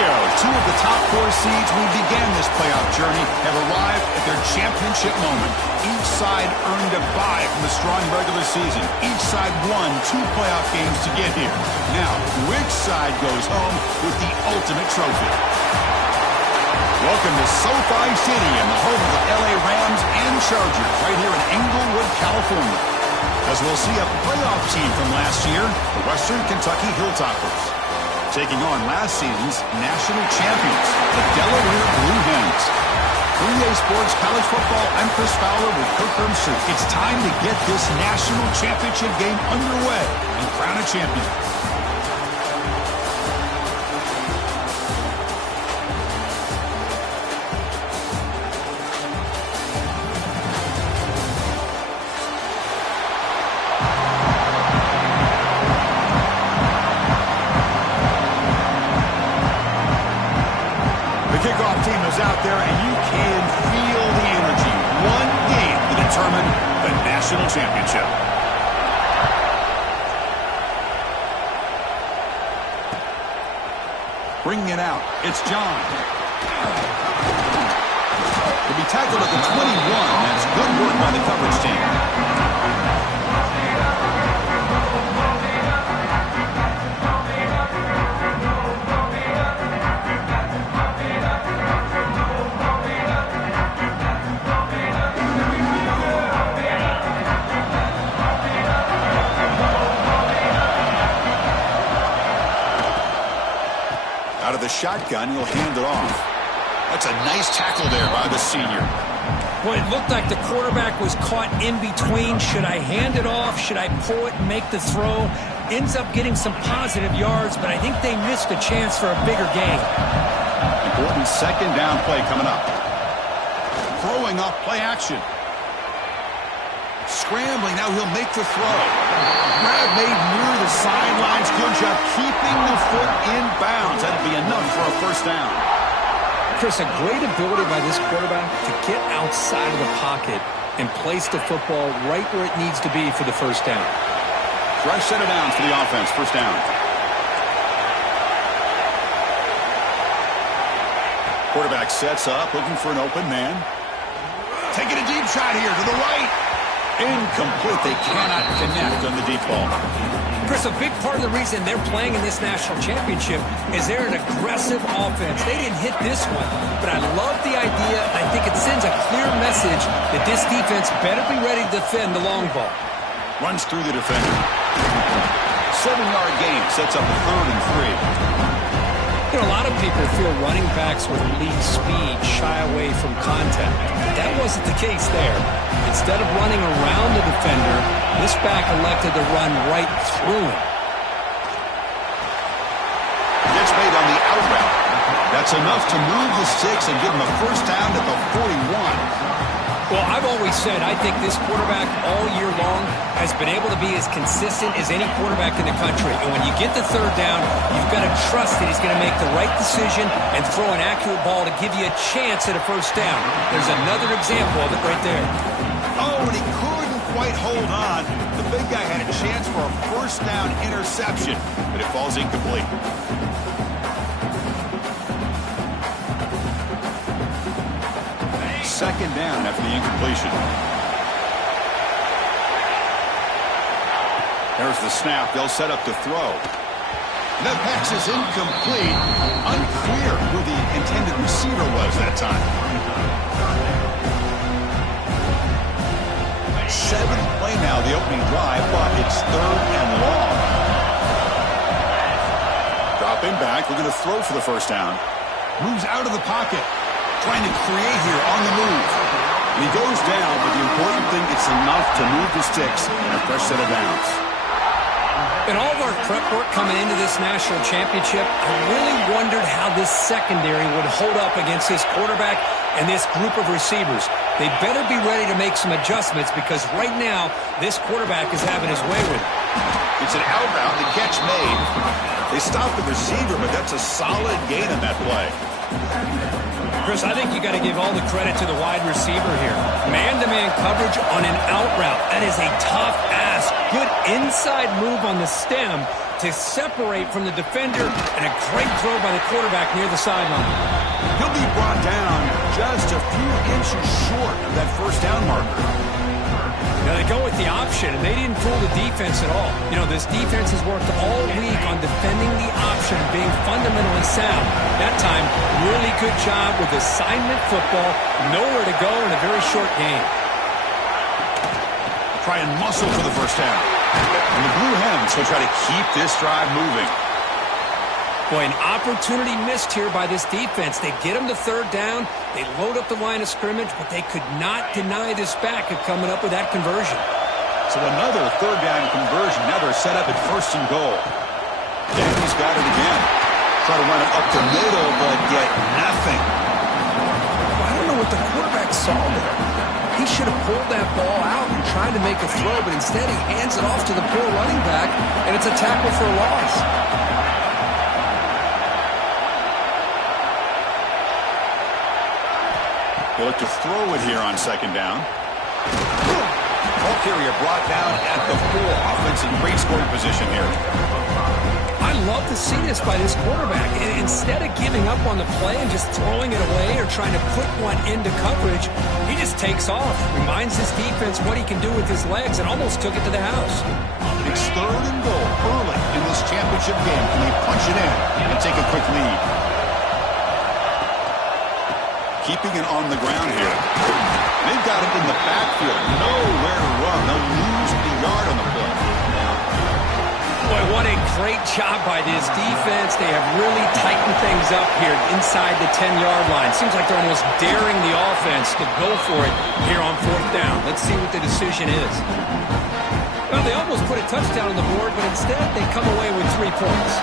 go. Two of the top 4 seeds who began this playoff journey have arrived at their championship moment. Each side earned a bye from the strong regular season. Each side won 2 playoff games to get here. Now, which side goes home with the ultimate trophy? Welcome to SoFi Stadium, the home of the LA Rams and Chargers, right here in Inglewood, California. As we'll see a playoff team from last year, the Western Kentucky Hilltoppers, taking on last season's national champions, the Delaware Blue Hens. 3A Sports College Football, I'm Chris Fowler with Kirk Herbstreit. It's time to get this national championship game underway and crown a champion. Out there, and you can feel the energy. One game to determine the national championship. Bringing it out, it's John. He'll be tackled at the 21. That's good work by the coverage team. Out of the shotgun, he'll hand it off. That's a nice tackle there by the senior. Well, it looked like the quarterback was caught in between. Should I hand it off? Should I pull it and make the throw? Ends up getting some positive yards, but I think they missed a chance for a bigger gain. Important second down play coming up. Throwing off play action. Scrambling, now he'll make the throw. Grab made near the sidelines. Good job keeping the foot in bounds. That'll be enough for a first down. Chris, a great ability by this quarterback to get outside of the pocket and place the football right where it needs to be for the first down. Fresh set of downs for the offense. First down. Quarterback sets up, looking for an open man. Taking a deep shot here to the right. Incomplete. They cannot connect on the deep ball. Chris, a big part of the reason they're playing in this national championship is they're an aggressive offense. They didn't hit this one, but I love the idea, and I think it sends a clear message that this defense better be ready to defend the long ball. Runs through the defender. 7-yard gain sets up a 3rd and 3. You know, a lot of people feel running backs with elite speed shy away from contact. That wasn't the case there. Instead of running around the defender, this back elected to run right through him. Gets made on the out route. That's enough to move the sticks and give him a first down at the 41. Well, I've always said I think this quarterback all year long has been able to be as consistent as any quarterback in the country. And when you get the 3rd down, you've got to trust that he's going to make the right decision and throw an accurate ball to give you a chance at a first down. There's another example of it right there. Oh, and he couldn't quite hold on. The big guy had a chance for a first down interception, but it falls incomplete. Second down after the incompletion. There's the snap. They'll set up to throw. The pass is incomplete. Unclear who the intended receiver was that time. 7th play now, the opening drive, but it's 3rd and long. Dropping back, we're going to throw for the first down. Moves out of the pocket. Trying to create here on the move. And he goes down, but the important thing, it's enough to move the sticks and a fresh set of downs. In all of our prep work coming into this national championship, I really wondered how this secondary would hold up against this quarterback and this group of receivers. They better be ready to make some adjustments because right now, this quarterback is having his way with it. It's an out route, the catch made. They stopped the receiver, but that's a solid gain on that play. Chris, I think you got to give all the credit to the wide receiver here. Man-to-man coverage on an out route. That is a tough ask Good inside move on the stem to separate from the defender, and a great throw by the quarterback near the sideline. He'll be brought down just a few inches short of that first down marker. Now they go with the option, and they didn't fool the defense at all. You know, this defense has worked all week on defending the option, being fundamentally sound. That time, really good job with assignment football, nowhere to go in a very short game. Try and muscle for the first down. And the Blue Hens will try to keep this drive moving. Boy, an opportunity missed here by this defense. They get them to third down. They load up the line of scrimmage, but they could not deny this back of coming up with that conversion. So another third down conversion. Now they're set up at first and goal. Danny's got it again. Try to run it up the middle, but get nothing. Well, I don't know what the quarterback saw there. He should have pulled that ball out and tried to make a throw, but instead he hands it off to the poor running back, and it's a tackle for a loss. They look to throw it here on second down. Ball carrier brought down at the 4. Offense in great scoring position here. I love to see this by this quarterback. Instead of giving up on the play and just throwing it away or trying to put one into coverage, he just takes off, reminds his defense what he can do with his legs, and almost took it to the house. It's third and goal early in this championship game. Can they punch it in and take a quick lead? Keeping it on the ground here. They've got it in the backfield. Nowhere to run. They'll lose the yard on the play. Boy, what a great job by this defense. They have really tightened things up here inside the 10-yard line. Seems like they're almost daring the offense to go for it here on fourth down. Let's see what the decision is. Well, they almost put a touchdown on the board, but instead they come away with 3 points.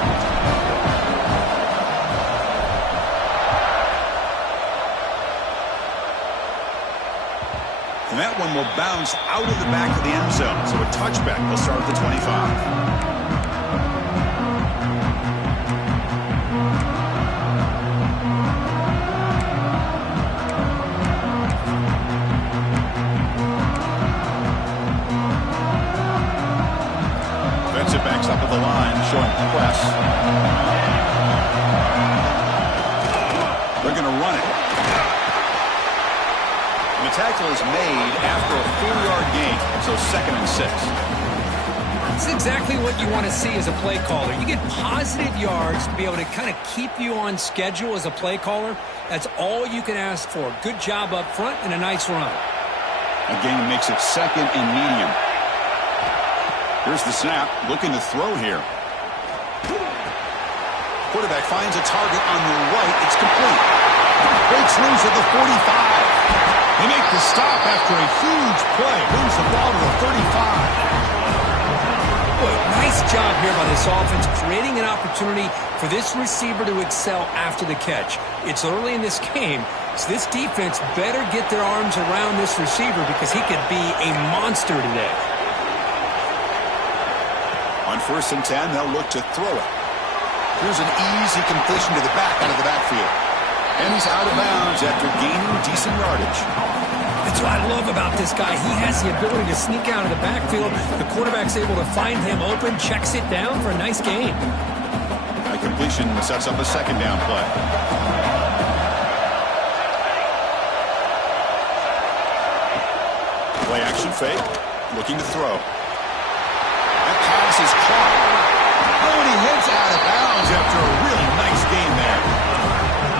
And that one will bounce out of the back of the end zone. So a touchback will start at the 25. Defensive backs up at the line, showing press. They're going to run it. The tackle is made after a 4-yard gain, so 2nd and 6. It's exactly what you want to see as a play caller. You get positive yards to be able to kind of keep you on schedule as a play caller. That's all you can ask for. Good job up front and a nice run. Again, makes it 2nd and medium. Here's the snap, looking to throw here. Quarterback finds a target on the right. It's complete. Breaks loose at the 45. They make the stop after a huge play. Moves the ball to the 35. Boy, nice job here by this offense, creating an opportunity for this receiver to excel after the catch. It's early in this game, so this defense better get their arms around this receiver because he could be a monster today. On 1st and 10, they'll look to throw it. Here's an easy completion to the back out of the backfield. And he's out of bounds after gaining decent yardage. That's what I love about this guy. He has the ability to sneak out of the backfield. The quarterback's able to find him open, checks it down for a nice gain. A completion sets up a 2nd down play. Play action fake, looking to throw. That pass is caught. Oh, and he hits out of bounds after a really nice gain there.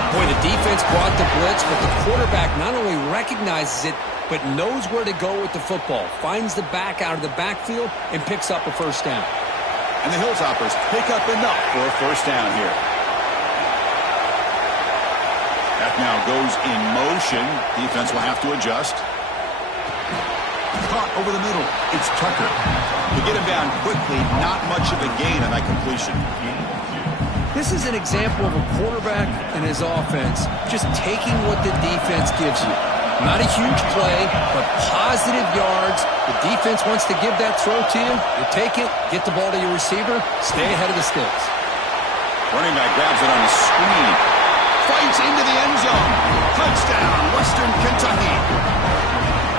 Boy, the defense brought the blitz, but the quarterback not only recognizes it, but knows where to go with the football. Finds the back out of the backfield and picks up a 1st down. And the Hilltoppers pick up enough for a 1st down here. That now goes in motion. Defense will have to adjust. Caught over the middle. It's Tucker. To get him down quickly, not much of a gain on that completion. This is an example of a quarterback and his offense just taking what the defense gives you. Not a huge play, but positive yards. The defense wants to give that throw to you. You take it, get the ball to your receiver, stay ahead of the sticks. Running back grabs it on the screen. Fights into the end zone. Touchdown, Western Kentucky.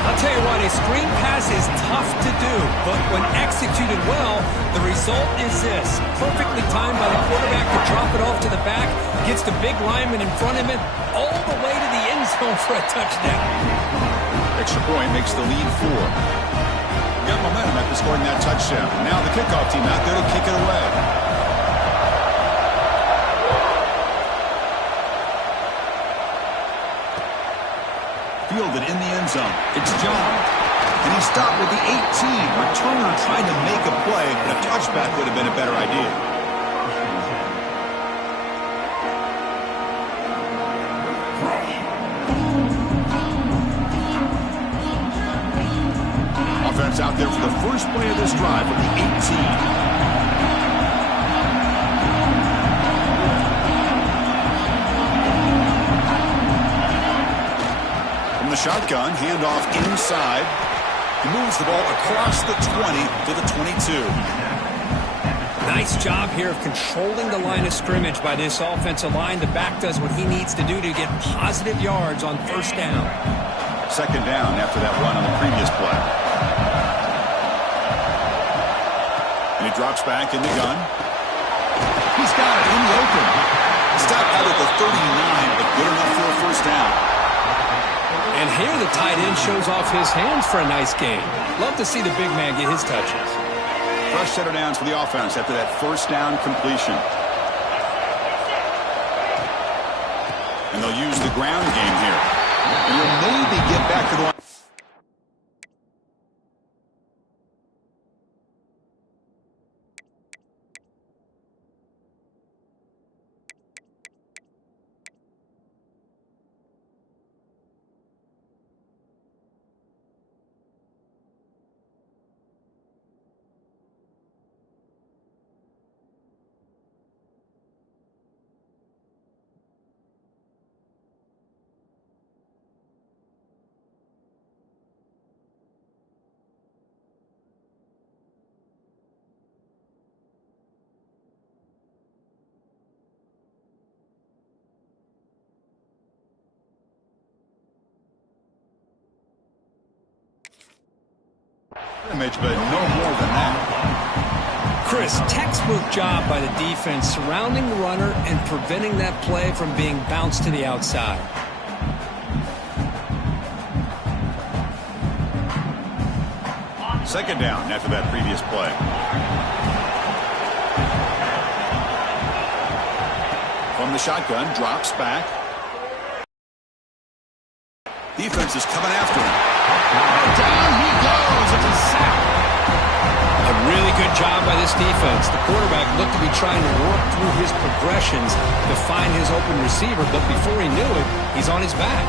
I'll tell you what, a screen pass is tough to do, but when executed well, the result is this. Perfectly timed by the quarterback to drop it off to the back, gets the big lineman in front of him, all the way to the end zone for a touchdown. Extra point makes the lead 4. Got momentum after scoring that touchdown. Now the kickoff team out there to kick it away. Fielded in the end zone. It's John. And he stopped with the 18. Returner trying to make a play, but a touchback would have been a better idea. Offense out there for the first play of this drive with the 18. The shotgun, handoff inside. He moves the ball across the 20 to the 22. Nice job here of controlling the line of scrimmage by this offensive line. The back does what he needs to do to get positive yards on first down. Second down after that run on the previous play. And he drops back in the gun. He's got it in the open. Stopped out at the 39, but good enough for a first down. And here the tight end shows off his hands for a nice game. Love to see the big man get his touches. Fresh set of downs for the offense after that first down completion. And they'll use the ground game here. And he'll maybe get back to the line. But no more than that. Chris, textbook job by the defense surrounding the runner and preventing that play from being bounced to the outside. Second down after that previous play. From the shotgun, drops back. Defense is coming after him. Down he goes. It's a sack. A really good job by this defense. The quarterback looked to be trying to work through his progressions to find his open receiver, but before he knew it, he's on his back.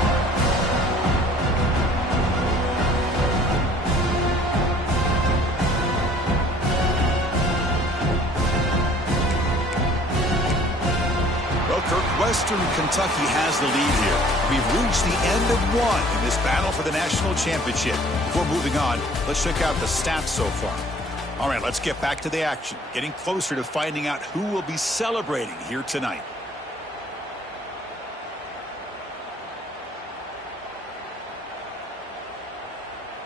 Western Kentucky has the lead here. We've reached the end of one in this battle for the national championship. Before moving on, let's check out the stats so far. All right, let's get back to the action. Getting closer to finding out who will be celebrating here tonight.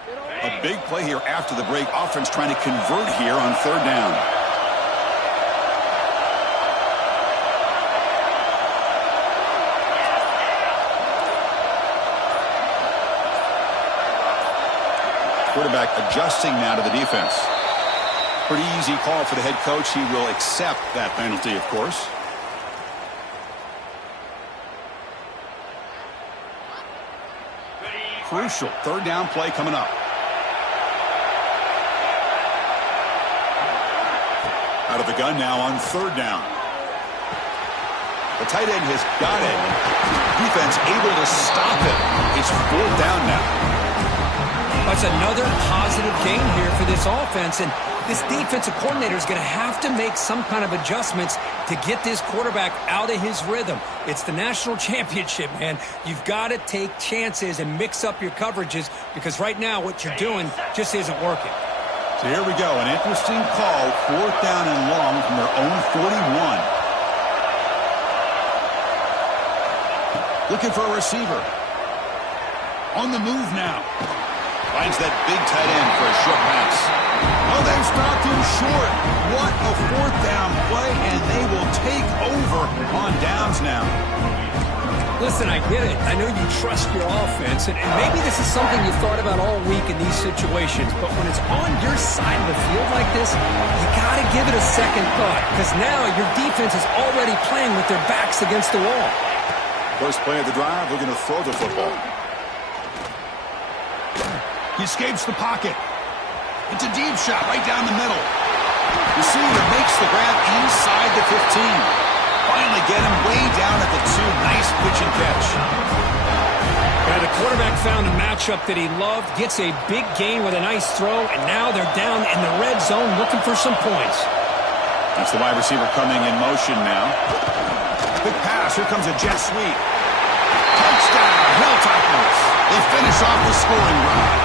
A big play here after the break. Offense trying to convert here on third down. Quarterback adjusting now to the defense. Pretty easy call for the head coach. He will accept that penalty, of course. Crucial third down play coming up. Out of the gun now on third down. The tight end has got it. Defense able to stop it. It's fourth down now. That's another positive game here for this offense, and this defensive coordinator is going to have to make some kind of adjustments to get this quarterback out of his rhythm. It's the national championship, man. You've got to take chances and mix up your coverages because right now what you're doing just isn't working. So here we go, an interesting call, fourth down and long from their own 41. Looking for a receiver. On the move now. Finds that big tight end for a short pass. Oh, they've stopped him short. What a fourth down play, and they will take over on downs now. Listen, I get it. I know you trust your offense, and maybe this is something you thought about all week in these situations, but when it's on your side of the field like this, you got to give it a second thought, because now your defense is already playing with their backs against the wall. First play of the drive, we're going to throw the football. He escapes the pocket. It's a deep shot right down the middle. Receiver makes the grab inside the 15. Finally get him way down at the 2. Nice pitch and catch. Yeah, the quarterback found a matchup that he loved, gets a big gain with a nice throw, and now they're down in the red zone looking for some points. That's the wide receiver coming in motion now. Big pass. Here comes a jet sweep. Touchdown, Hilltoppers. They finish off the scoring drive.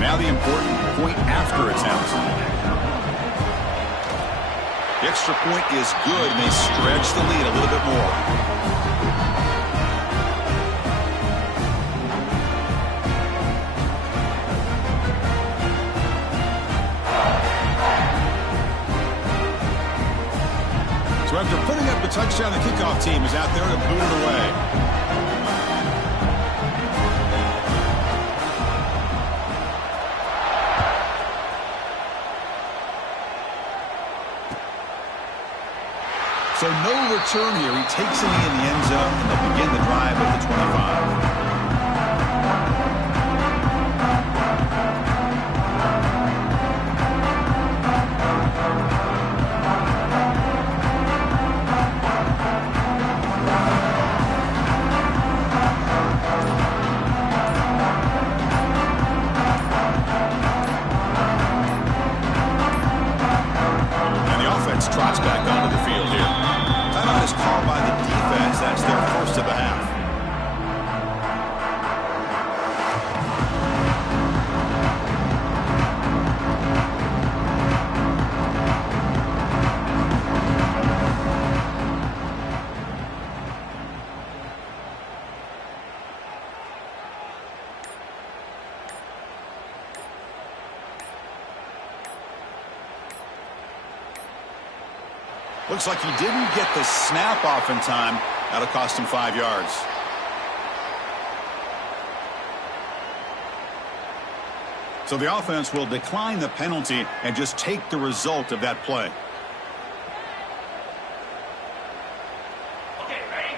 Now the important point after attempt. The extra point is good, and they stretch the lead a little bit more. So after putting up the touchdown, the kickoff team is out there to boot it away. So no return here. He takes it in the end zone, and they'll begin the drive at the 25. And the offense trots back onto the field here. Timeout is called by the defense. That's their first of the half. Looks like he didn't get the snap off in time. That'll cost him 5 yards. So the offense will decline the penalty and just take the result of that play. Okay, ready?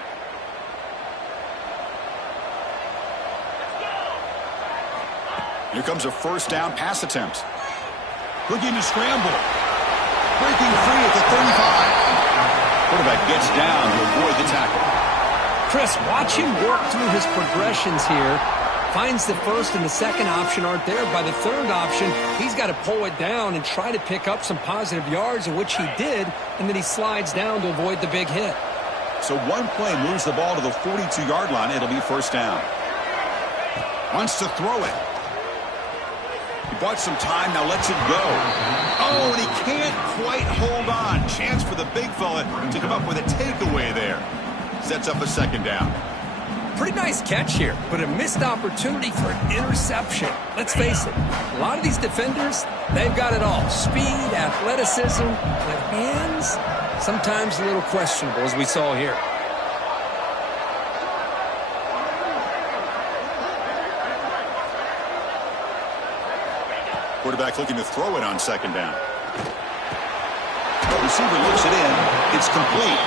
Let's go! Here comes a first down pass attempt. Looking to scramble. Breaking free at the 35. Quarterback gets down to avoid the tackle. Chris, watch him work through his progressions here. Finds the first and the second option aren't there. By the third option, he's got to pull it down and try to pick up some positive yards, in which he did, and then he slides down to avoid the big hit. So one play moves the ball to the 42-yard line. It'll be first down. Wants to throw it. He bought some time, now lets it go. Oh, and he can't quite hold on. Chance for the big fella to come up with a takeaway there. Sets up a second down. Pretty nice catch here, but a missed opportunity for an interception. Let's face it, a lot of these defenders, they've got it all. Speed, athleticism, but hands, sometimes a little questionable, as we saw here. Quarterback looking to throw it on second down. Receiver looks it in. It's complete.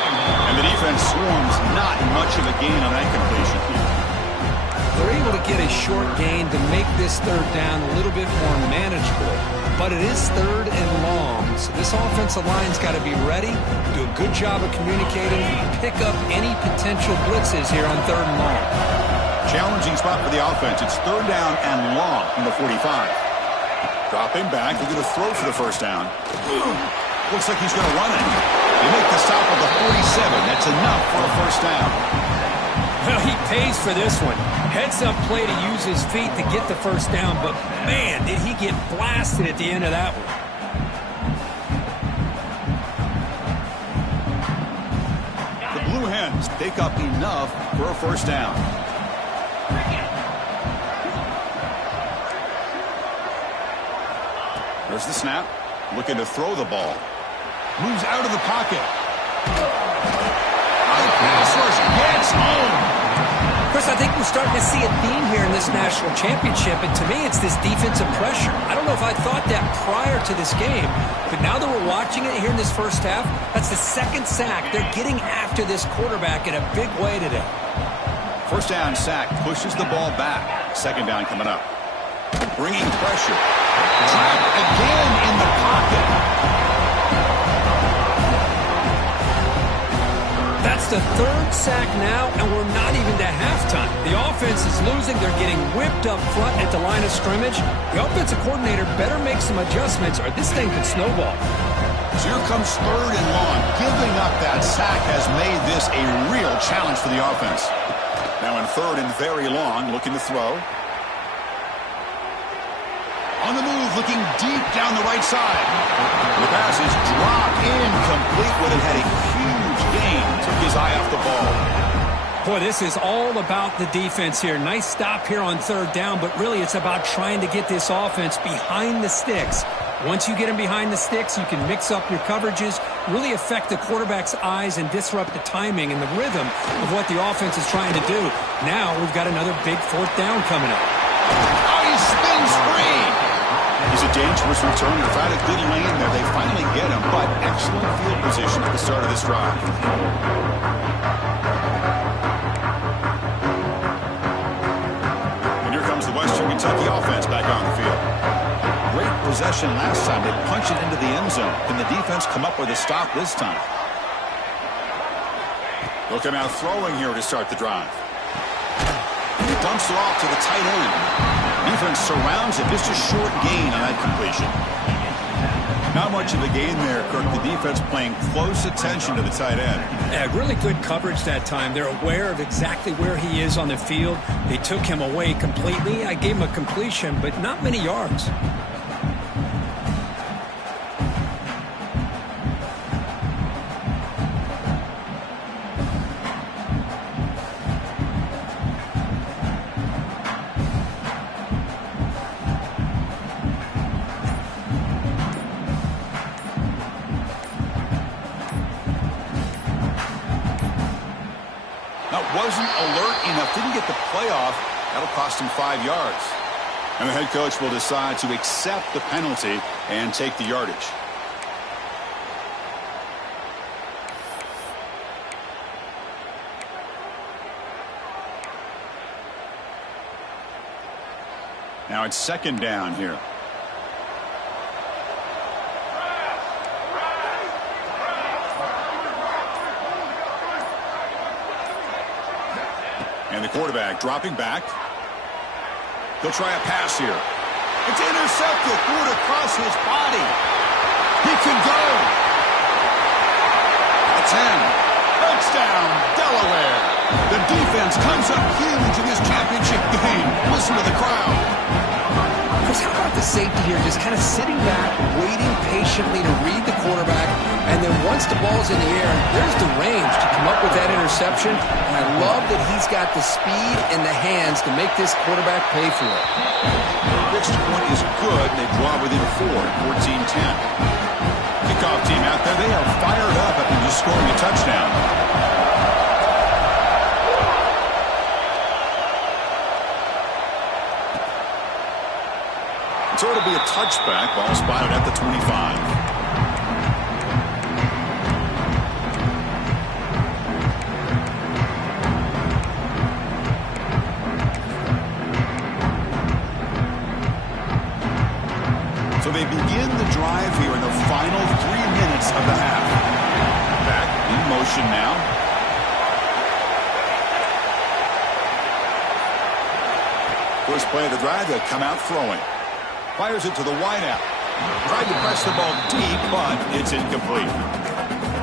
And the defense swarms. Not much of a gain on that completion. They're able to get a short gain to make this third down a little bit more manageable. But it is third and long. So this offensive line's got to be ready, do a good job of communicating, and pick up any potential blitzes here on third and long. Challenging spot for the offense. It's third down and long from the 45. Dropping back. They're going to throw for the first down. Looks like he's going to run it. They make the stop at the 47. That's enough for a first down. Well, he pays for this one. Heads-up play to use his feet to get the first down, but man, did he get blasted at the end of that one. The Blue Hens pick up enough for a first down. There's the snap. Looking to throw the ball. Moves out of the pocket. Pass rush gets home. Chris, I think we're starting to see a theme here in this national championship, and to me it's this defensive pressure. I don't know if I thought that prior to this game, but now that we're watching it here in this first half, that's the second sack. They're getting after this quarterback in a big way today. First down sack pushes the ball back. Second down coming up. Bringing pressure. Trapped again in the pocket. That's the third sack now, and we're not even to halftime. The offense is losing. They're getting whipped up front at the line of scrimmage. The offensive coordinator better make some adjustments, or this thing could snowball. So here comes third and long. Giving up that sack has made this a real challenge for the offense. Now in third and very long, looking to throw. On the move, looking deep down the right side. The pass is dropped incomplete when it had a huge gain. Took his eye off the ball. Boy, this is all about the defense here. Nice stop here on third down, but really it's about trying to get this offense behind the sticks. Once you get them behind the sticks, you can mix up your coverages, really affect the quarterback's eyes and disrupt the timing and the rhythm of what the offense is trying to do. Now we've got another big fourth down coming up. Oh, he spins free. He's a dangerous returner. Found a good lane there. They finally get him, but excellent field position at the start of this drive. And here comes the Western Kentucky offense back on the field. Great possession last time. They punch it into the end zone. Can the defense come up with a stop this time? They'll come out throwing here to start the drive. And he dumps it off to the tight end. Defense surrounds it. Just a short gain on that completion. Not much of a gain there, Kirk. The defense paying close attention to the tight end. Yeah, really good coverage that time. They're aware of exactly where he is on the field. They took him away completely. I gave him a completion, but not many yards. Wasn't alert enough, didn't get the playoff. That'll cost him 5 yards. And the head coach will decide to accept the penalty and take the yardage. Now it's second down here. And the quarterback dropping back. He'll try a pass here. It's intercepted. Threw it across his body. He can go. A 10. Touchdown, Delaware. The defense comes up huge in this championship game. Listen to the crowd. Chris, how about the safety here? Just kind of sitting back, waiting patiently to read the quarterback, and then once the ball's in the air, there's the range to come up with that interception. And I love that he's got the speed and the hands to make this quarterback pay for it. The extra point is good. They draw within 4, 14-10. Kickoff team out there, they are fired up after just scoring a touchdown. So it'll be a touchback. Ball spotted at the 25. So they begin the drive here in the final 3 minutes of the half. Back in motion now. First play of the drive, they'll come out throwing. Fires it to the wideout. Tried to press the ball deep, but it's incomplete.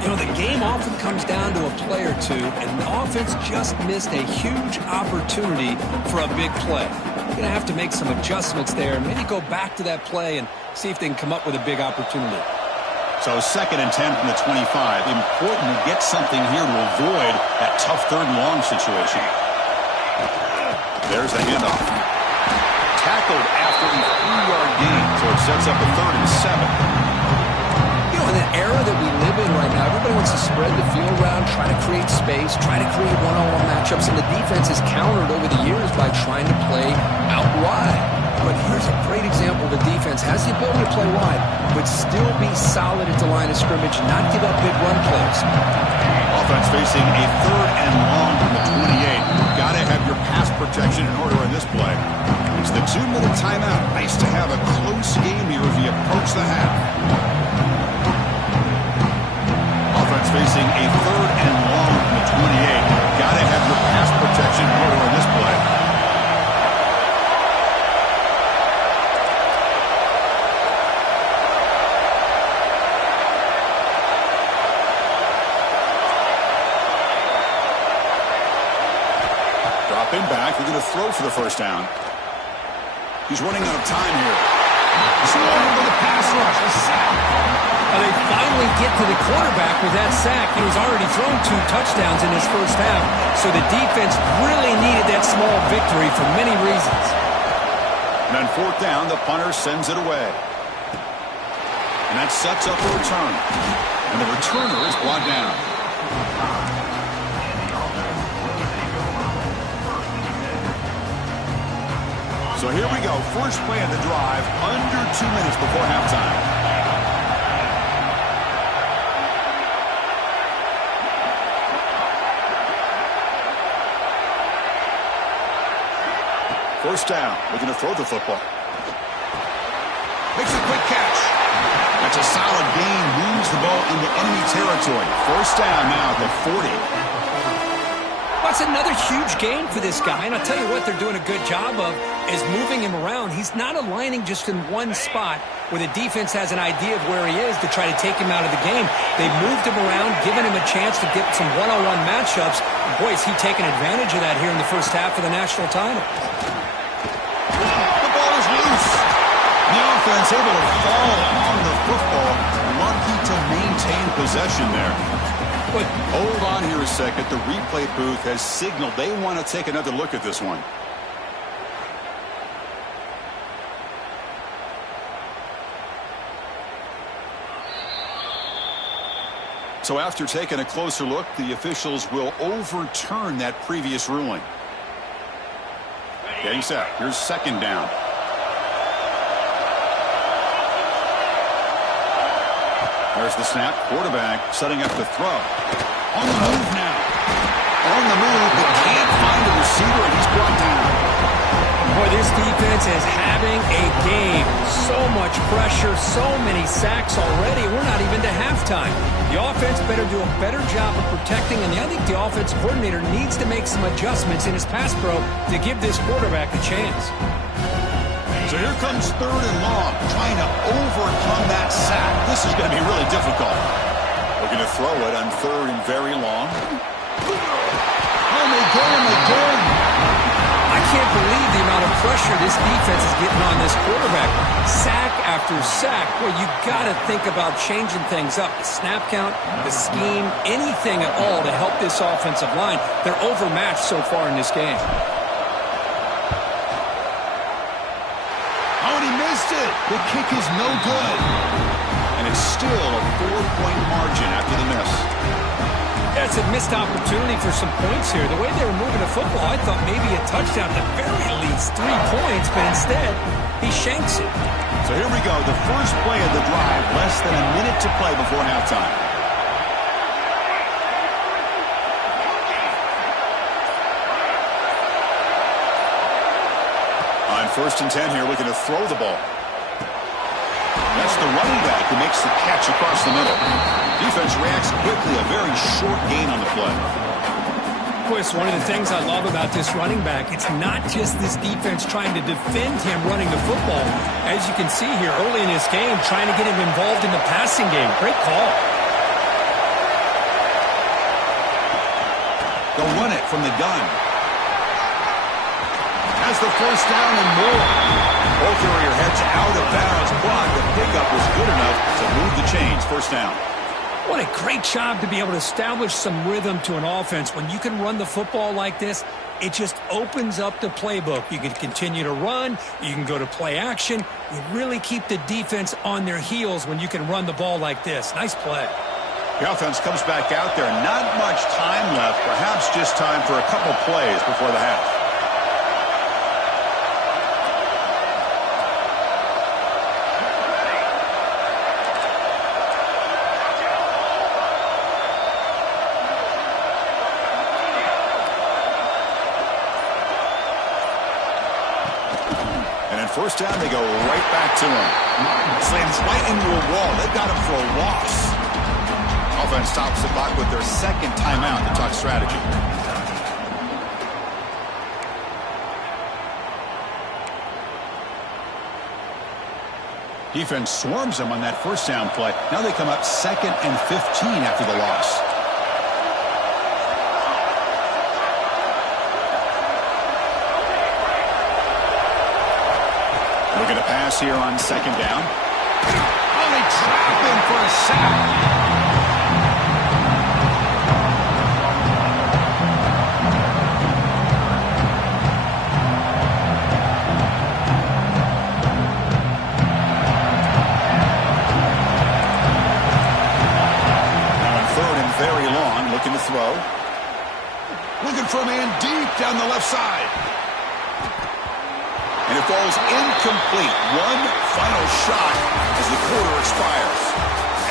You know, the game often comes down to a play or two, and the offense just missed a huge opportunity for a big play. You're going to have to make some adjustments there, and maybe go back to that play and see if they can come up with a big opportunity. So 2nd and 10 from the 25. Important to get something here to avoid that tough 3rd and long situation. There's the handoff. Tackled after a 3-yard gain, so it sets up a 3rd and 7. In the era that we live in right now, everybody wants to spread the field around, try to create space, try to create one-on-one matchups, and the defense has countered over the years by trying to play out wide. But here's a great example. The defense has the ability to play wide, but still be solid at the line of scrimmage, not give up big run plays. Offense facing a 3rd and long from the 28. Got to have your pass protection in order in this play. It's the 2-minute timeout. Nice to have a close game here as we approach the half. Offense facing a 3rd and long from the 28. Got to have your pass protection in order in this play. Dropping back, we're going to throw for the 1st down. He's running out of time here. Slow with the pass rush, a sack. They finally get to the quarterback with that sack. He was already thrown 2 touchdowns in his first half, so the defense really needed that small victory for many reasons. And on 4th down, the punter sends it away. And that sets up a return. And the returner is brought down. So here we go. First play of the drive, under 2 minutes before halftime. First down, looking to throw the football. Makes a quick catch. That's a solid gain, moves the ball into enemy territory. First down now at the 40. That's another huge gain for this guy, and I'll tell you what they're doing a good job of is moving him around. He's not aligning just in one spot where the defense has an idea of where he is to try to take him out of the game. They've moved him around, given him a chance to get some one-on-one matchups. And boy, is he taking advantage of that here in the first half of the national title. The offense able to fall on the football. Lucky to maintain possession there. But hold on here a second. The replay booth has signaled they want to take another look at this one. So after taking a closer look, the officials will overturn that previous ruling. Getting set. Here's 2nd down. There's the snap. Quarterback setting up the throw. On the move now. On the move, but can't find the receiver, and he's brought down. Boy, this defense is having a game. So much pressure, so many sacks already. We're not even to halftime. The offense better do a better job of protecting, and I think the offensive coordinator needs to make some adjustments in his pass pro to give this quarterback a chance. So here comes 3rd and long, trying to overcome that sack. This is going to be really difficult. We're going to throw it on 3rd and very long. And they go again. I can't believe the amount of pressure this defense is getting on this quarterback. Sack after sack. Well, you got to think about changing things up. The snap count, the scheme, anything at all to help this offensive line. They're overmatched so far in this game. The kick is no good. And it's still a 4-point margin after the miss. That's a missed opportunity for some points here. The way they were moving the football, I thought maybe a touchdown, at the very least 3 points, but instead, he shanks it. So here we go, the first play of the drive, less than a minute to play before halftime. On 1st and 10 here, looking to throw the ball. That's the running back who makes the catch across the middle. Defense reacts quickly, a very short gain on the play. Boy, it's one of the things I love about this running back. It's not just this defense trying to defend him running the football. As you can see here early in this game, trying to get him involved in the passing game. Great call. They'll run it from the gun. Has the first down and more. Ball carrier heads out of bounds, but the pickup was good enough to move the chains. First down. What a great job to be able to establish some rhythm to an offense. When you can run the football like this, it just opens up the playbook. You can continue to run. You can go to play action. You really keep the defense on their heels when you can run the ball like this. Nice play. The offense comes back out there. Not much time left. Perhaps just time for a couple plays before the half. First down, they go right back to him. Slams right into a wall. They've got him for a loss. Offense stops the clock with their second timeout to talk strategy. Defense swarms them on that first down play. Now they come up 2nd and 15 after the loss. Looking to pass here on 2nd down. Only trapped him for a sack. Now on 3rd and very long, looking to throw. Looking for a man deep down the left side. And it falls incomplete. One final shot as the quarter expires.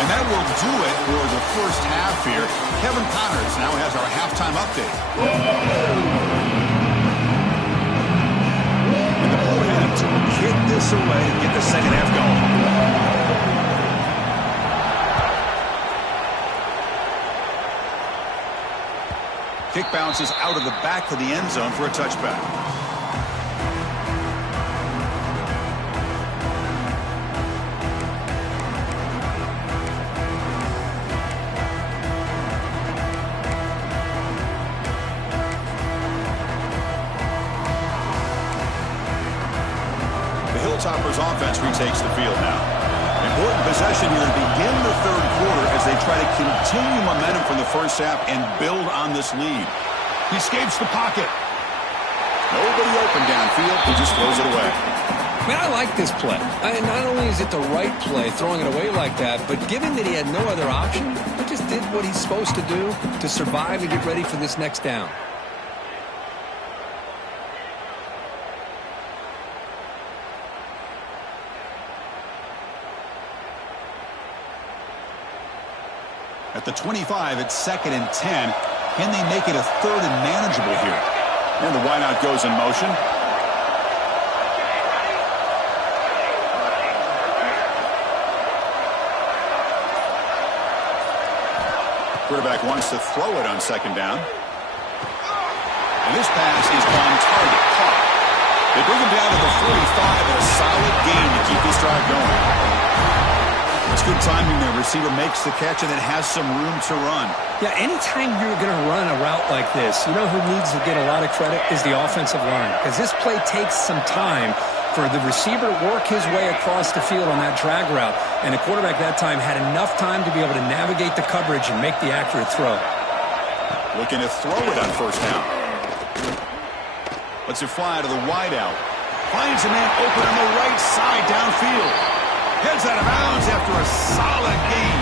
And that will do it for the first half here. Kevin Connors now has our halftime update. And the Blue Hens will kick this away and get the second half going. Kick bounces out of the back of the end zone for a touchback. Hilltoppers offense retakes the field now. Important possession here to begin the 3rd quarter as they try to continue momentum from the first half and build on this lead. He escapes the pocket. Nobody open downfield. He just throws it away. Man, I like this play. Not only is it the right play, throwing it away like that, but given that he had no other option, he just did what he's supposed to do to survive and get ready for this next down. At the 25, it's 2nd and 10. Can they make it a 3rd and manageable here? And the wideout goes in motion. Quarterback wants to throw it on 2nd down. And this pass is on target. Caught. They bring him down to the 45 and a solid gain to keep this drive going. It's good timing there. Receiver makes the catch and then has some room to run. Yeah, anytime you're going to run a route like this, you know who needs to get a lot of credit is the offensive line. Because this play takes some time for the receiver to work his way across the field on that drag route. And the quarterback that time had enough time to be able to navigate the coverage and make the accurate throw. Looking to throw it on first down. Lets it fly to the wideout. Finds a man open on the right side downfield. Heads out of bounds after a solid gain.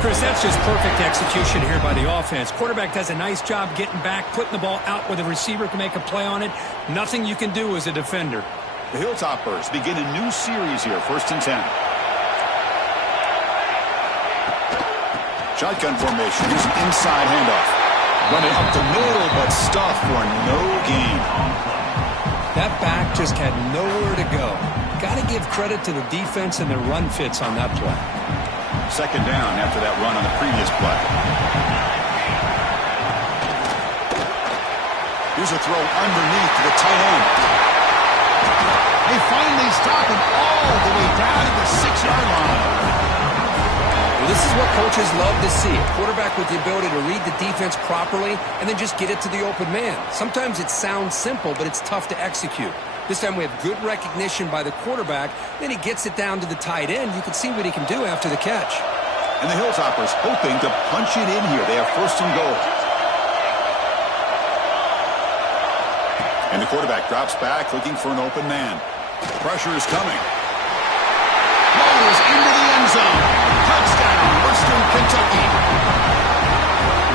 Chris, that's just perfect execution here by the offense. Quarterback does a nice job getting back, putting the ball out where the receiver can make a play on it. Nothing you can do as a defender. The Hilltoppers begin a new series here, 1st and 10. Shotgun formation. Here's an inside handoff. Running up the middle, but stuffed for no gain. That back just had nowhere to go. Got to give credit to the defense and their run fits on that play. 2nd down after that run on the previous play. Here's a throw underneath to the tight end. They finally stop him all the way down to the 6-yard line. Well, This is what coaches love to see. A quarterback with the ability to read the defense properly and then just get it to the open man. Sometimes it sounds simple, but it's tough to execute. This time we have good recognition by the quarterback. Then he gets it down to the tight end. You can see what he can do after the catch. And the Hilltoppers hoping to punch it in here. They have first and goal. And the quarterback drops back looking for an open man. Pressure is coming. Ball is into the end zone. Touchdown, Western Kentucky.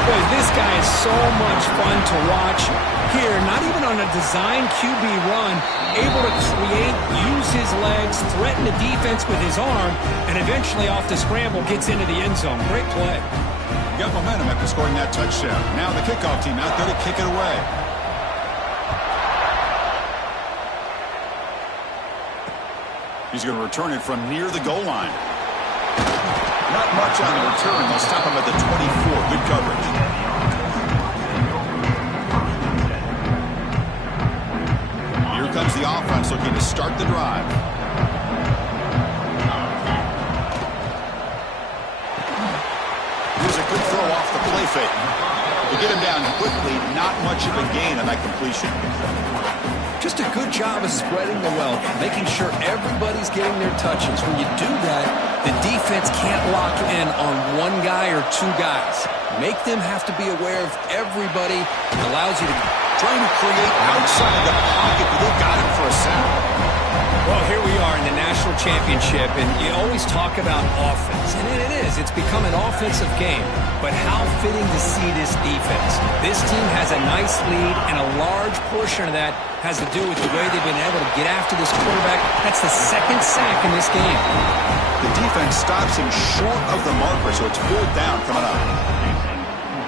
Boy, this guy is so much fun to watch. Here, not even on a design QB run, able to create, use his legs, threaten the defense with his arm, and eventually off the scramble gets into the end zone. Great play. Got momentum after scoring that touchdown. Now the kickoff team out there to kick it away. He's going to return it from near the goal line. Not much on the return. They'll stop him at the 24. Good coverage. Here comes the offense looking to start the drive. Here's a good throw off the play fake. To get him down quickly, not much of a gain on that completion. Just a good job of spreading the wealth, making sure everybody's getting their touches. When you do that, the defense can't lock in on one guy or two guys. Make them have to be aware of everybody. It allows you to try to create outside the pocket, but they got him for a sack. Well, here we are in the national championship, and you always talk about offense. And it is. It's become an offensive game. But how fitting to see this defense. This team has a nice lead, and a large portion of that has to do with the way they've been able to get after this quarterback. That's the second sack in this game. The defense stops him short of the marker, so it's 4th down coming up.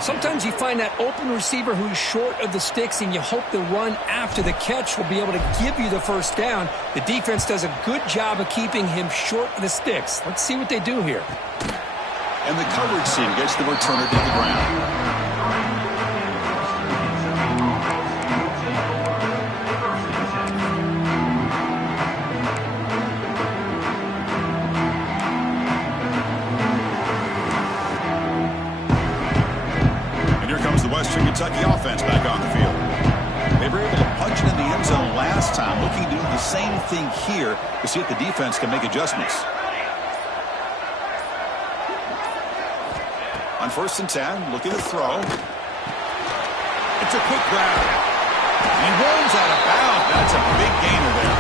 Sometimes you find that open receiver who's short of the sticks, and you hope the run after the catch will be able to give you the first down. The defense does a good job of keeping him short of the sticks. Let's see what they do here. And the coverage team gets the returner to the ground. Western Kentucky offense back on the field. They were able to punch it in the end zone last time, looking to do the same thing here to see if the defense can make adjustments. On 1st and 10, looking to throw. It's a quick grab. He rolls out of bounds. That's a big gainer there.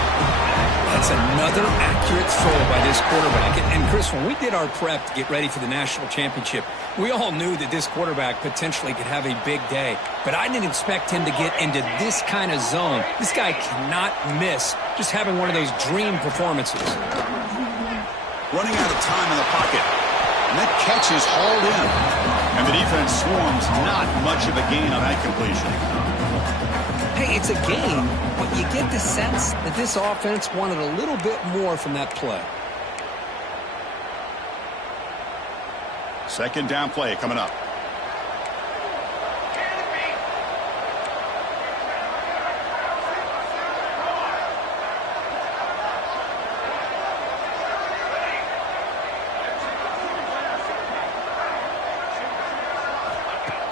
That's another accurate throw by this quarterback. And Chris, when we did our prep to get ready for the national championship, we all knew that this quarterback potentially could have a big day. But I didn't expect him to get into this kind of zone. This guy cannot miss just having one of those dream performances. Running out of time in the pocket. And that catch is hauled in. And the defense swarms, not much of a gain on that completion. Hey, it's a game, but you get the sense that this offense wanted a little bit more from that play. 2nd down play coming up.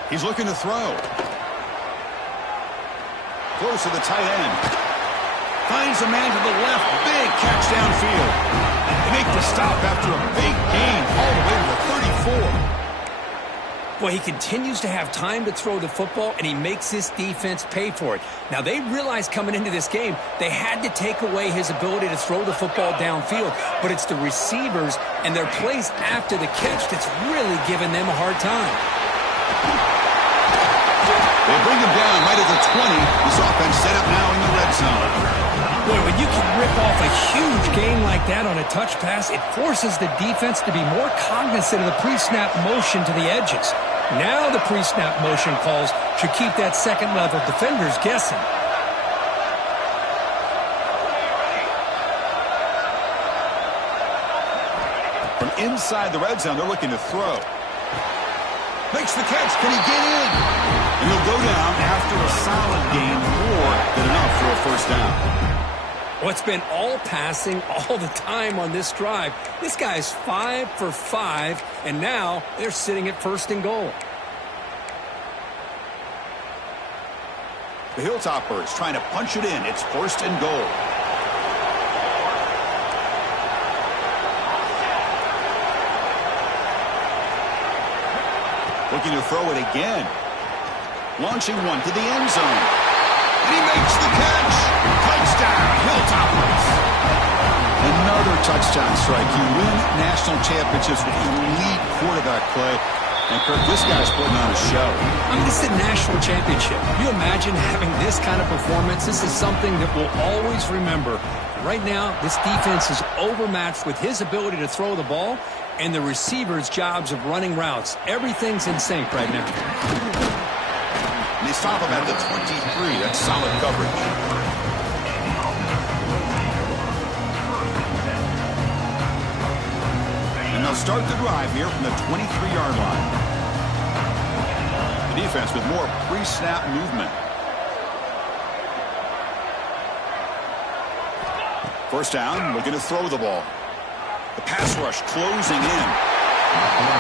He's looking to throw. Close to the tight end. Finds a man to the left. Big catch downfield. They make the stop after a big gain all the way to the 34. Boy, he continues to have time to throw the football, and he makes this defense pay for it. Now, they realized coming into this game they had to take away his ability to throw the football downfield, but it's the receivers and their plays after the catch that's really giving them a hard time. They bring him down right at the 20. This offense set up now in the red zone. Boy, when you can rip off a huge gain like that on a touch pass, it forces the defense to be more cognizant of the pre-snap motion to the edges. Now the pre-snap motion calls should keep that second-level defenders guessing. From inside the red zone, they're looking to throw. Makes the catch. Can he get in? And he'll go down after a solid gain, more than enough for a first down. Well, it's been all passing all the time on this drive. This guy's 5 for 5, and now they're sitting at 1st and goal. The Hilltoppers trying to punch it in. It's 1st and goal. Looking to throw it again. Launching one to the end zone. And he makes the catch. Touchdown, Hilltoppers. Another touchdown strike. You win national championships with elite quarterback play. And Kirk, this guy's putting on a show. I mean, this is a national championship. You imagine having this kind of performance? This is something that we'll always remember. Right now, this defense is overmatched with his ability to throw the ball and the receivers' jobs of running routes. Everything's in sync right now. They stop him at the 23. That's solid coverage. And they'll start the drive here from the 23-yard line. The defense with more pre-snap movement. First down, looking to throw the ball. The pass rush closing in.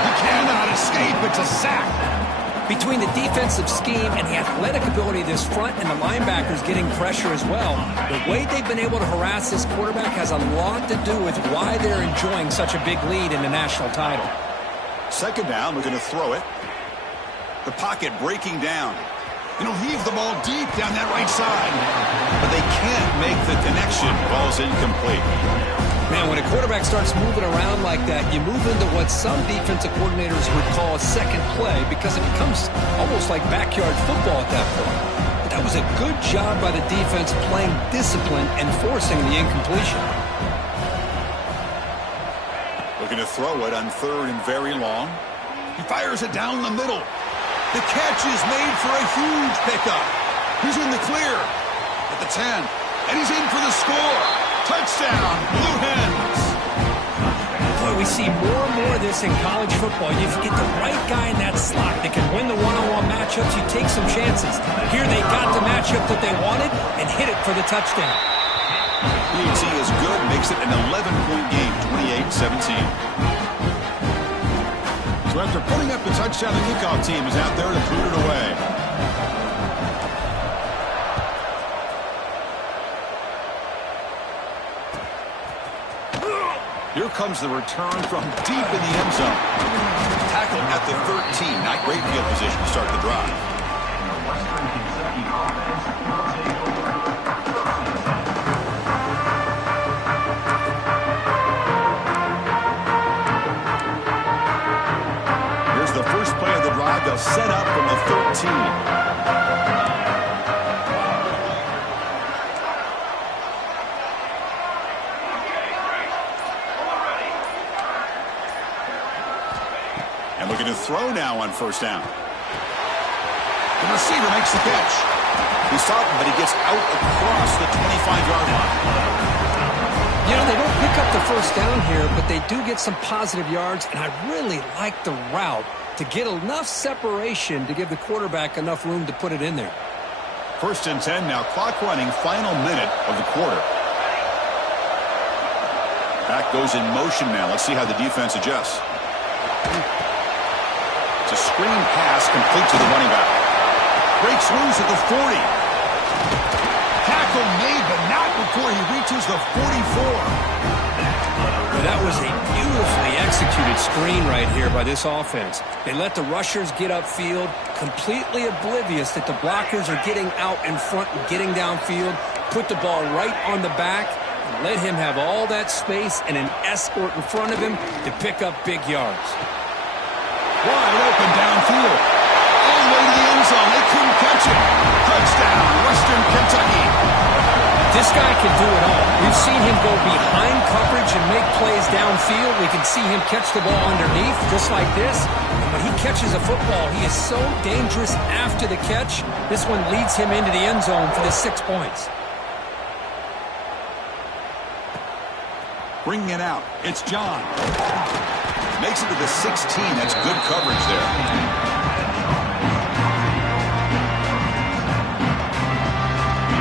He cannot escape. It's a sack. Between the defensive scheme and the athletic ability of this front and the linebackers getting pressure as well, the way they've been able to harass this quarterback has a lot to do with why they're enjoying such a big lead in the national title. Second down, looking to throw it. The pocket breaking down. And he'll heave the ball deep down that right side. But they can't make the connection. Ball's incomplete. Man, when a quarterback starts moving around like that, you move into what some defensive coordinators would call a second play because it becomes almost like backyard football at that point. But that was a good job by the defense playing discipline and forcing the incompletion. Looking to throw it on 3rd and very long. He fires it down the middle. The catch is made for a huge pickup. He's in the clear at the 10. And he's in for the score. Touchdown, Blue Hens. Boy, we see more and more of this in college football. If you get the right guy in that slot that can win the one-on-one matchups, you take some chances. Here they got the matchup that they wanted and hit it for the touchdown. PHC is good, makes it an 11-point game, 28-17. So after putting up the touchdown, the kickoff team is out there to boot it away. Here comes the return from deep in the end zone. Tackled at the 13. Not great field position to start the drive. Here's the first play of the drive. They'll set up from the 13. Looking to throw now on first down. The receiver makes the catch. He stopped him, but he gets out across the 25-yard line. You know, they don't pick up the first down here, but they do get some positive yards, and I really like the route to get enough separation to give the quarterback enough room to put it in there. 1st and 10 now, clock running, final minute of the quarter. Back goes in motion now. Let's see how the defense adjusts. It's a screen pass complete to the running back. Breaks loose at the 40. Tackle made, but not before he reaches the 44. That was a beautifully executed screen right here by this offense. They let the rushers get upfield, completely oblivious that the blockers are getting out in front and getting downfield, put the ball right on the back, and let him have all that space and an escort in front of him to pick up big yards. Wide open downfield. All the way to the end zone. They couldn't catch him. Touchdown, Western Kentucky. This guy can do it all. We've seen him go behind coverage and make plays downfield. We can see him catch the ball underneath, just like this. And when he catches a football, he is so dangerous after the catch. This one leads him into the end zone for the 6 points. Bringing it out. It's John. Makes it to the 16. That's good coverage there.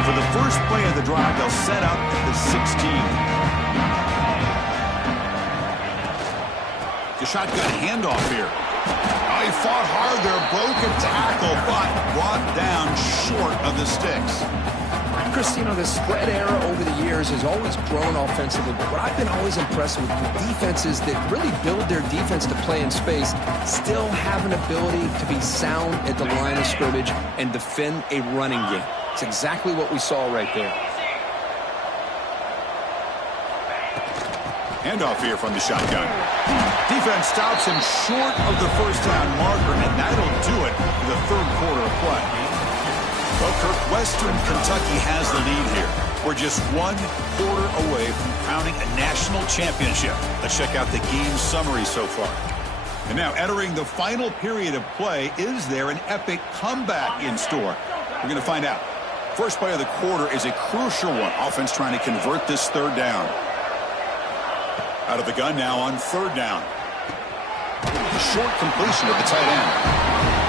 For the first play of the drive, they'll set up at the 16. The shotgun handoff here. Oh, he fought hard there, broke a tackle, but brought down short of the sticks. Chris, you know, the spread era over the years has always grown offensively, but what I've been always impressed with defenses that really build their defense to play in space still have an ability to be sound at the line of scrimmage and defend a running game. It's exactly what we saw right there. Handoff here from the shotgun. Defense stops him short of the first down marker, and that'll do it for the third quarter of play. Well, Kirk, Western Kentucky has the lead here. We're just 1 quarter away from crowning a national championship. Let's check out the game summary so far. And now entering the final period of play, is there an epic comeback in store? We're going to find out. First play of the quarter is a crucial one. Offense trying to convert this third down. Out of the gun now on third down. A short completion to the tight end.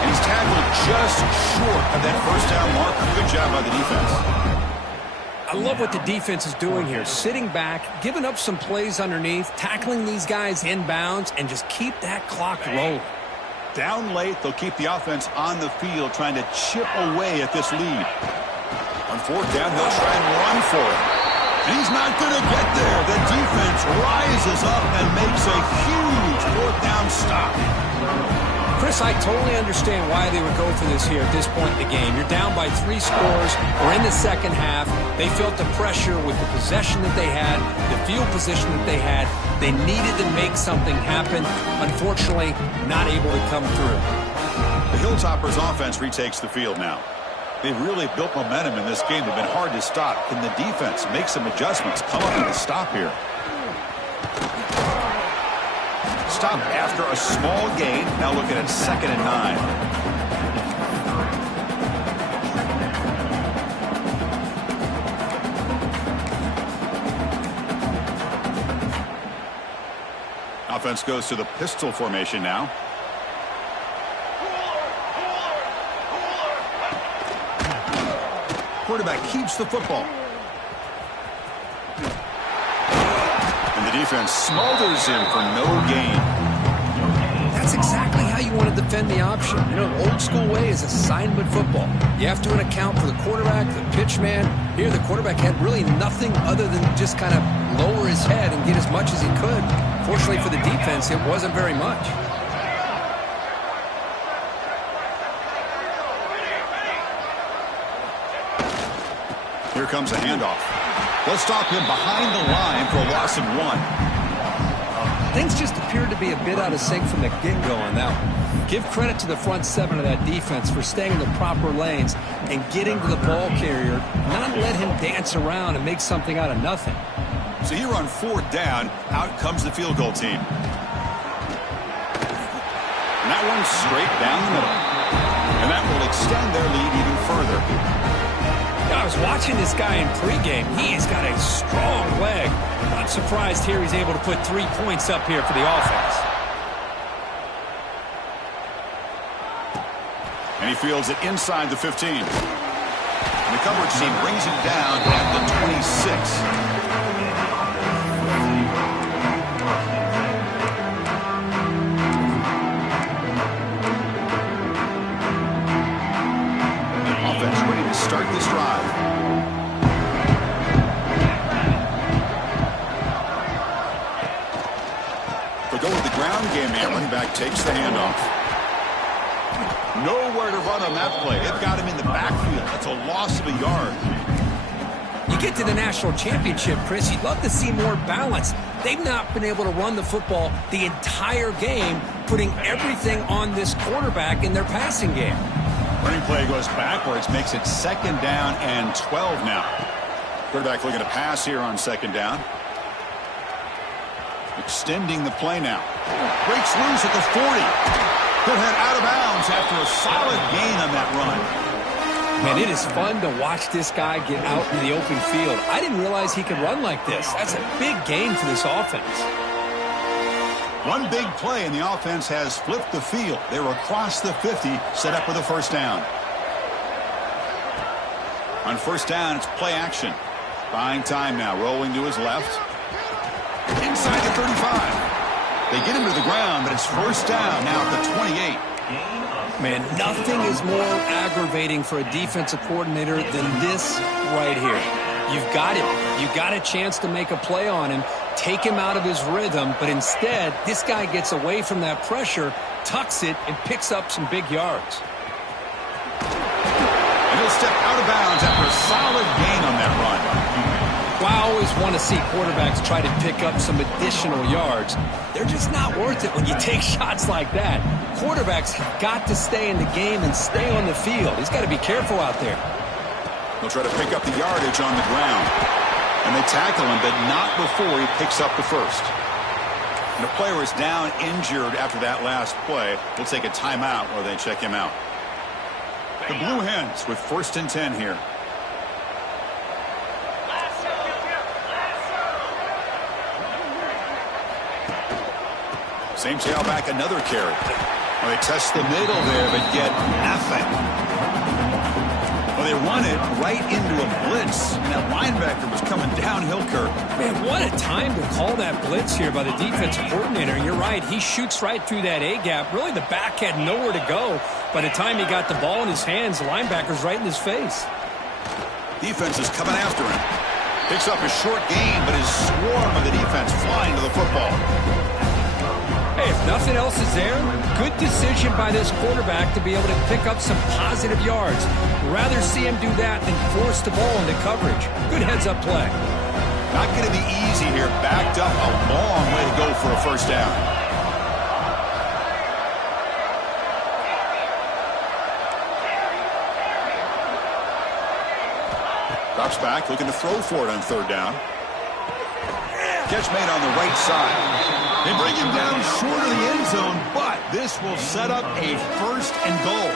And he's tackled just short of that first down marker. Good job by the defense. I love what the defense is doing here. Sitting back, giving up some plays underneath, tackling these guys inbounds, and just keep that clock rolling. Down late, they'll keep the offense on the field, trying to chip away at this lead. On fourth down, they'll try and run for it. And he's not going to get there. The defense rises up and makes a huge fourth down stop. Chris, I totally understand why they would go for this here at this point in the game. You're down by 3 scores. We're in the second half. They felt the pressure with the possession that they had, the field position that they had. They needed to make something happen. Unfortunately, not able to come through. The Hilltoppers offense retakes the field now. They've really built momentum in this game. They've been hard to stop. Can the defense make some adjustments? Come up with a stop here. Stop after a small gain. Now looking at 2nd and 9. Offense goes to the pistol formation now. Quarterback keeps the football. And the defense smothers him for no gain. That's exactly how you want to defend the option. You know, old school way is assignment football. You have to account for the quarterback, the pitch man. Here, the quarterback had really nothing other than just kind of lower his head and get as much as he could. Fortunately for the defense, it wasn't very much. Here comes a handoff. They'll stop him behind the line for a loss of 1. Things just appeared to be a bit out of sync from the get-go on that one. Give credit to the front 7 of that defense for staying in the proper lanes and getting to the ball carrier, not let him dance around and make something out of nothing. So here on 4th down, out comes the field goal team. And that one's straight down the middle. And that will extend their lead even further. I was watching this guy in pregame. He has got a strong leg. Not surprised here he's able to put 3 points up here for the offense. And he fields it inside the 15. And the coverage team brings it down at the 26. Offense ready to start this drive. They'll go with the ground game here. Running back takes the handoff. Nowhere to run on that play. They've got him in the backfield. That's a loss of a yard. You get to the national championship, Chris, you'd love to see more balance. They've not been able to run the football the entire game, putting everything on this quarterback in their passing game. Running play goes backwards, makes it 2nd down and 12 now. Quarterback looking to pass here on 2nd down. Extending the play now. Breaks loose at the 40. He'll head out of bounds after a solid gain on that run. Man, it is fun to watch this guy get out in the open field. I didn't realize he could run like this. That's a big gain for this offense. One big play, and the offense has flipped the field. They were across the 50, set up with a 1st down. On first down, it's play action. Buying time now, rolling to his left. Inside the 35. They get him to the ground, but it's first down now at the 28. Man, nothing is more aggravating for a defensive coordinator than this right here. You've got it. You've got a chance to make a play on him, take him out of his rhythm, but instead, this guy gets away from that pressure, tucks it, and picks up some big yards. And he'll step out of bounds after a solid gain on that run. Well, I always want to see quarterbacks try to pick up some additional yards. They're just not worth it when you take shots like that. Quarterbacks have got to stay in the game and stay on the field. He's got to be careful out there. He'll try to pick up the yardage on the ground. And they tackle him, but not before he picks up the first. And the player is down injured after that last play. We'll take a timeout while they check him out. The Blue Hens with 1st and 10 here. Same tailback, another carry. Well, they test the middle there, but get nothing. Well, they run it right into a blitz, and that linebacker was coming downhill, Kirk. Man, what a time to call that blitz here by the defensive coordinator. You're right. He shoots right through that A-gap. Really, the back had nowhere to go. By the time he got the ball in his hands, the linebacker's right in his face. Defense is coming after him. Picks up a short gain, but his swarm of the defense flying to the football. Hey, if nothing else is there, good decision by this quarterback to be able to pick up some positive yards. Rather see him do that than force the ball into coverage. Good heads-up play. Not going to be easy here. Backed up a long way to go for a first down. Drops back, looking to throw for it on 3rd down. Catch made on the right side. They bring him down short of the end zone, but this will set up a 1st and goal.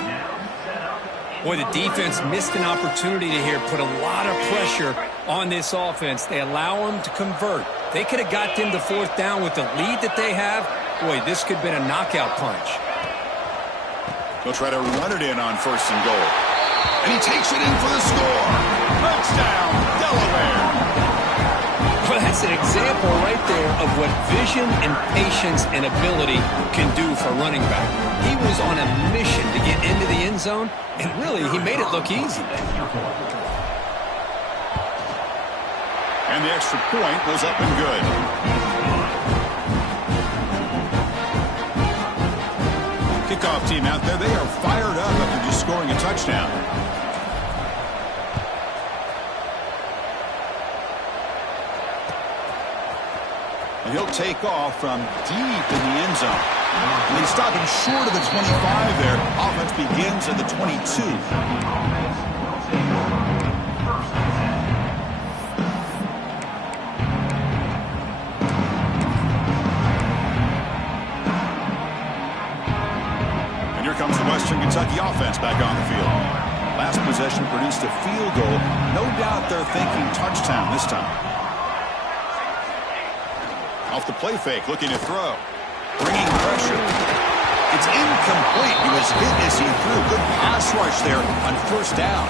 Boy, the defense missed an opportunity to here put a lot of pressure on this offense. They allow him to convert. They could have got them to 4th down with the lead that they have. Boy, this could have been a knockout punch. They'll try to run it in on 1st and goal. And he takes it in for the score. Touchdown, Delaware. Well, that's an example right there of what vision and patience and ability can do for running back. He was on a mission to get into the end zone, and really, he made it look easy. And the extra point was up and good. Kickoff team out there, they are fired up after just scoring a touchdown. And he'll take off from deep in the end zone. And they stop him short of the 25 there. Offense begins at the 22. And here comes the Western Kentucky offense back on the field. Last possession produced a field goal. No doubt they're thinking touchdown this time. Off the play fake, looking to throw. Bringing pressure. It's incomplete. He was hit as he threw. Good pass rush there on 1st down.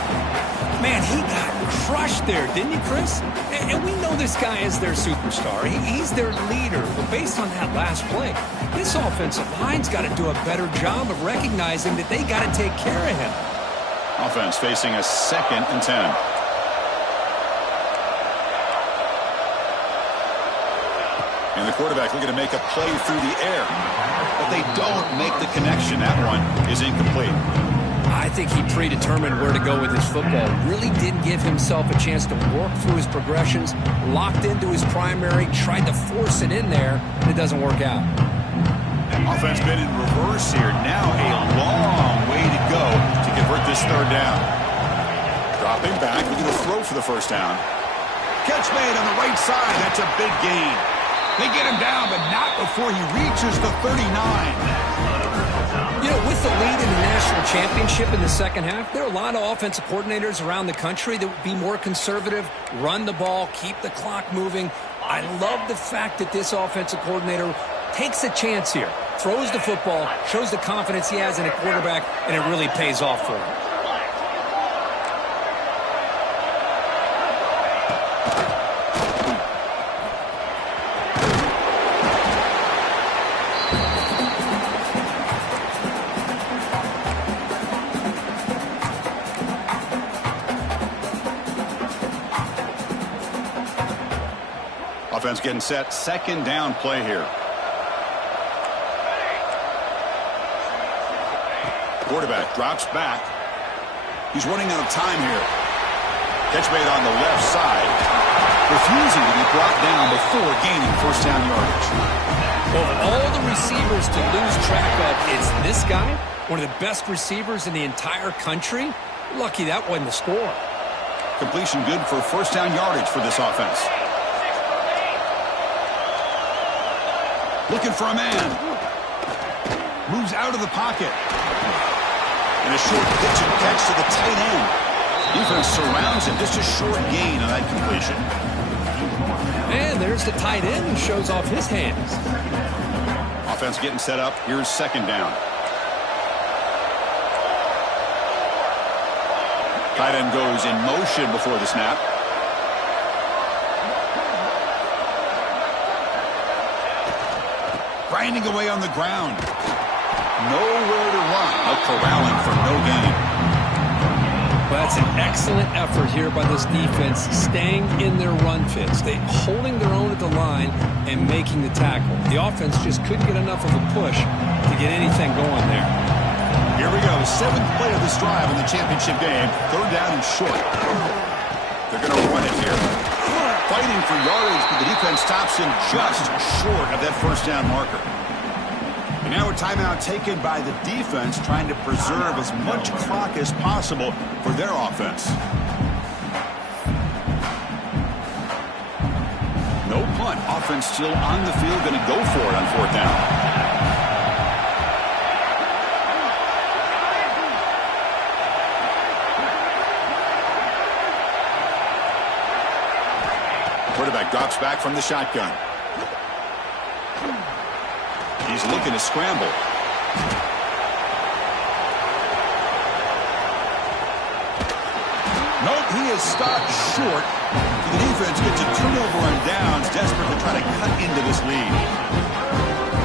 Man, he got crushed there, didn't you, Chris? And we know this guy is their superstar. He's their leader. But based on that last play, this offensive line's got to do a better job of recognizing that they got to take care of him. Offense facing a 2nd and 10. And the quarterback looking to make a play through the air. But they don't make the connection. That one is incomplete. I think he predetermined where to go with his football. Really didn't give himself a chance to work through his progressions. Locked into his primary, tried to force it in there, and it doesn't work out. Offense been in reverse here. Now a long way to go to convert this 3rd down. Dropping back, looking to throw for the 1st down. Catch made on the right side. That's a big gain. They get him down, but not before he reaches the 39. You know, with the lead in the national championship in the second half, there are a lot of offensive coordinators around the country that would be more conservative, run the ball, keep the clock moving. I love the fact that this offensive coordinator takes a chance here, throws the football, shows the confidence he has in a quarterback, and it really pays off for him. Offense getting set. Second down play here. Quarterback drops back. He's running out of time here. Catch made on the left side. Refusing to be brought down before gaining first down yardage. Well, all the receivers to lose track of, it's this guy, one of the best receivers in the entire country. Lucky that wasn't the score. Completion good for first down yardage for this offense. Looking for a man. Moves out of the pocket. And a short pitch and catch to the tight end. Defense surrounds him. Just a short gain on that completion. And there's the tight end who shows off his hands. Offense getting set up. Here's second down. Tight end goes in motion before the snap. Grinding away on the ground. Nowhere to run. Corralling for no gain. Well, that's an excellent effort here by this defense, staying in their run fits. They holding their own at the line and making the tackle. The offense just couldn't get enough of a push to get anything going there. Here we go. Seventh play of this drive in the championship game. Third down and short. They're going to run it here. Fighting for yardage, but the defense stops him just short of that first down marker. And now a timeout taken by the defense, trying to preserve as much clock as possible for their offense. No punt. Offense still on the field, going to go for it on fourth down. Quarterback drops back from the shotgun. He's looking to scramble. Nope, he is stopped short. The defense gets a turnover on downs, desperate to try to cut into this lead.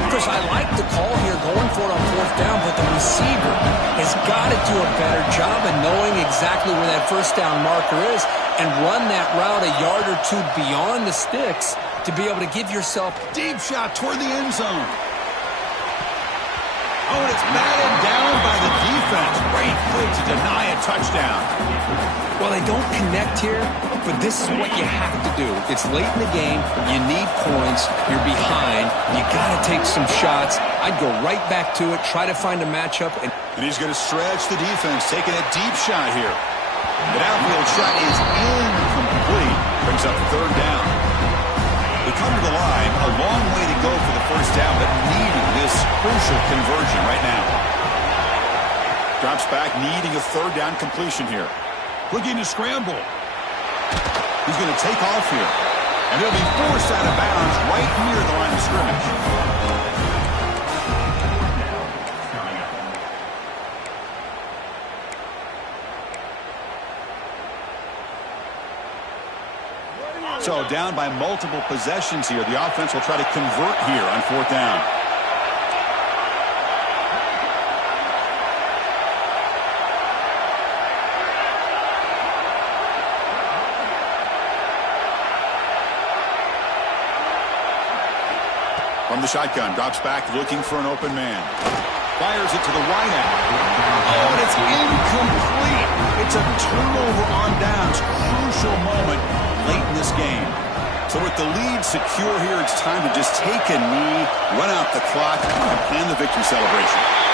Chris, I like the call here going for it on fourth down, but the receiver has got to do a better job of knowing exactly where that first down marker is and run that route a yard or two beyond the sticks to be able to give yourself deep shot toward the end zone. Oh, and it's batted down by the defense. Great play to deny a touchdown. Well, they don't connect here, but this is what you have to do. It's late in the game. You need points. You're behind. You got to take some shots. I'd go right back to it, try to find a matchup. And he's going to stretch the defense, taking a deep shot here. The downfield shot is incomplete. Brings up third down. They come to the line, a long way to go for the first down, but needing this crucial conversion right now. Drops back, needing a third down completion here. Looking to scramble. He's going to take off here. And he'll be forced out of bounds right near the line of scrimmage. So down by multiple possessions here. The offense will try to convert here on fourth down. From the shotgun, drops back looking for an open man. Fires it to the wideout. Oh, and it's incomplete. It's a turnover on downs. Crucial moment late in this game. So with the lead secure here, it's time to just take a knee, run out the clock, and plan the victory celebration.